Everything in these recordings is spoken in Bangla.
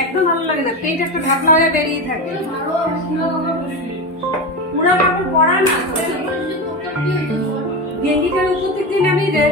একদম ভালো লাগে না, পেট একটা ঢাকনা হয়ে বেরিয়ে থাকে। পুরা কাপড় পরা না, গেঞ্জিটার উপর থেকে নামিয়ে দে।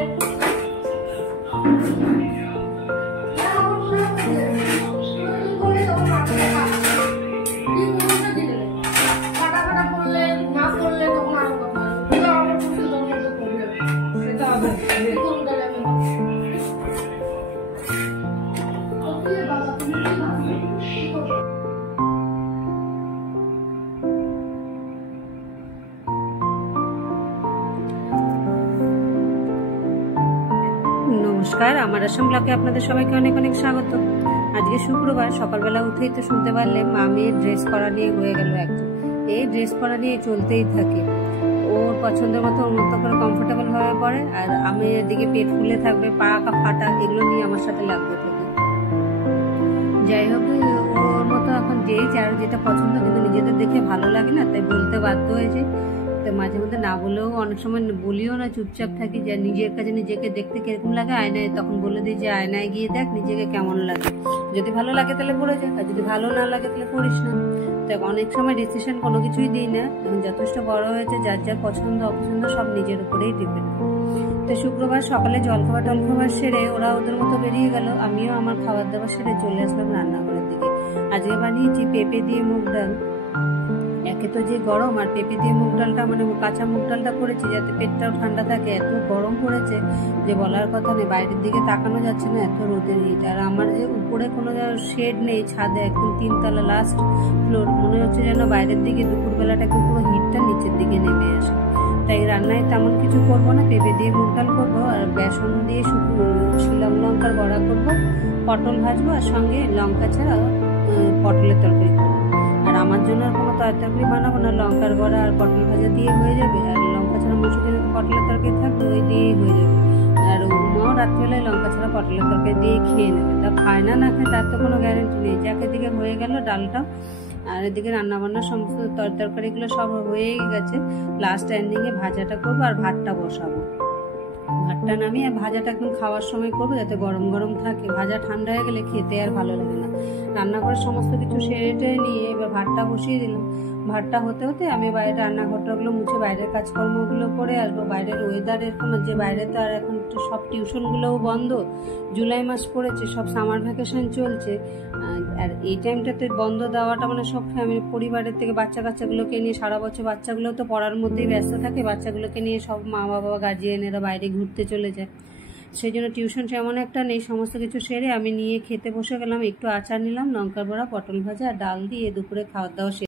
নমস্কার, আমার আসাম ব্লগে আপনাদের সবাইকে অনেক অনেক স্বাগত। আজকে শুক্রবার, সকালবেলা উঠেই তো শুনতে পারলে মা মেয়ের ড্রেস পরা নিয়ে হয়ে গেল একদম। এই ড্রেস পরা নিয়ে চলতেই থাকে, ওর পছন্দের মতো ওর মতো করে কমফোর্টেবল হয়ে পড়ে, আর আমি এদিকে পেট ফুলে থাকবে, পা ফাটা, এগুলো নিয়ে আমার সাথে লাগতে থাকে। যাই হোক, ওর মতো এখন যেই যার যেটা পছন্দ, কিন্তু নিজেদের দেখে ভালো লাগে না, তাই বলতে বাধ্য হয়েছে। তো মাঝে মধ্যে না বলেও অনেক সময় বলিও না, চুপচাপ থাকি, যে নিজের কাছে নিজেকে দেখতে কিরকম লাগে আয়নায়, তখন বলে দিই যে আয়নায় গিয়ে দেখ নিজেকে কেমন লাগে, যদি ভালো লাগে তাহলে পড়ে যায়, আর যদি ভালো না লাগে তাহলে পড়িস না। তো অনেক সময় ডিসিশন কোনো কিছুই দিই না, এখন যথেষ্ট বড় হয়েছে, যার যার পছন্দ অপছন্দ সব নিজের উপরেই ডিপেন্ড করে। তো শুক্রবার সকালে জলখাবার সেরে ওরা ওদের মতো বেরিয়ে গেল, আমিও আমার খাবার দাবার সেরে চলে আসলাম রান্নাঘরের দিকে। আজকে বানিয়েছি পেঁপে দিয়ে মুগ ডাল। একে তো যে গরম, আর পেঁপে দিয়ে মুগ ডালটা মানে কাঁচা মুগ ডালটা করেছি যাতে পেটটাও ঠান্ডা থাকে। এত গরম পড়েছে যে বলার কথা নেই, বাইরের দিকে তাকানো যাচ্ছে না, এত রোদের হিট। আর আমার যে উপরে কোনো শেড নেই, ছাদে একদম 3 তলা লাস্ট ফ্লোর, মনে হচ্ছে যেন বাইরের দিকে দুপুরবেলাটাকে পুরো হিটটা নিচের দিকে নেমে আসে। তাই রান্নায় তেমন কিছু করবো না, পেঁপে দিয়ে মুগ ডাল করবো, আর বেসন দিয়ে শিলং লঙ্কার বড়া করবো, পটল ভাজবো, আর সঙ্গে লঙ্কা ছাড়া পটলের তরকারি করবো। আর আমার জন্য আর কোনো তরকারি বানাবো না, লঙ্কার বড়া আর পটল ভাজা দিয়ে হয়ে যাবে, আর লঙ্কা ছাড়া মুসুরির পটলের তরকারি থাকবে, ওই দিয়েই হয়ে যাবে। আর মাও রাত্রিবেলায় লঙ্কা ছাড়া পটলের তরকারি দিয়ে খেয়ে নেবে, তা খায় না খায় তার তো কোনো গ্যারেন্টি নেই। যাকে দিকে হয়ে গেল ডালটা, আর এদিকে রান্নাবান্না সমস্ত তরকারিগুলো সব হয়েই গেছে, লাস্ট এন্ডিংয়ে ভাজাটা করবো আর ভাতটা বসাবো। ভাতটা নামিয়ে ভাজাটা একদম খাওয়ার সময় করবো, যাতে গরম গরম থাকে, ভাজা ঠান্ডা হয়ে গেলে খেতে আর ভালো লাগে না। রান্নাঘরের সমস্ত কিছু সেরে নিয়ে এবার ভাতটা বসিয়ে দিলাম। ভাতটা হতে হতে আমি বাইরে রান্নাঘরটাগুলো মুছে বাইরের কাজকর্মগুলো করে আসবো। বাইরের ওয়েদার এরকম যে বাইরে তো আর এখন সব টিউশনগুলোও বন্ধ, জুলাই মাস পড়েছে, সব সামার ভ্যাকেশন চলছে, আর এই টাইমটাতে বন্ধ দেওয়াটা মানে সব ফ্যামিলি পরিবারের থেকে বাচ্চা কাচ্চাগুলোকে নিয়ে সারা বছর বাচ্চাগুলো তো পড়ার মধ্যেই ব্যস্ত থাকে, বাচ্চাগুলোকে নিয়ে সব মা বাবা গার্জিয়ানেরা বাইরে ঘুরতে চলে যায়, সেই জন্য টিউশন তেমন একটা নেই। সমস্ত কিছু সেরে আমি নিয়ে খেতে বসে গেলাম, একটু আচার নিলাম, লঙ্কার বড়া, পটল ভাজা আর ডাল দিয়ে দুপুরে খাওয়া দাওয়া